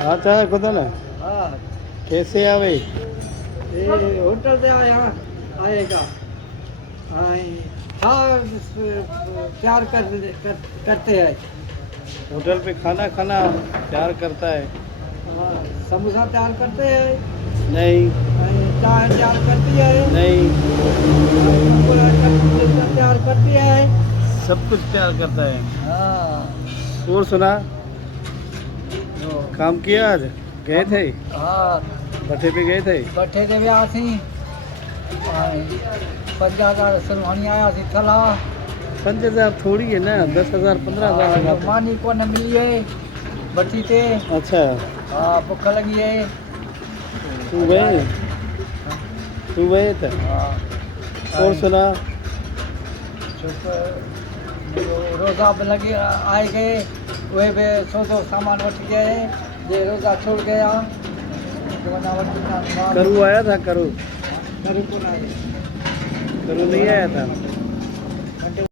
हाँ चाहे खुद ना हाँ कैसे आवे ये होटल से आया आएगा। हाँ हाँ प्यार करते हैं। होटल पे खाना खाना प्यार करता है हाँ समोसा तैयार करते हैं। नहीं चाय तैयार करती है। नहीं तैयार करती है। सब कुछ प्यार करता है। हाँ और सुना जो काम किया आज गए थे हाँ भट्टे पे गए थे बैठे थे ब्याह थी 50,000 सलमानी आया थी थला 5,000 थोड़ी है ना 10,000 15,000 लगा दो। मानी को न मिली है बची थे। अच्छा हाँ भूख लगी है। तू गए थे हाँ और सुना रोज़ा भी लगे आए गए वे भी सौदो सामान वठ गए ये रोज़ा छोड़ गया करू आया था करू करू को ना करू नहीं आया था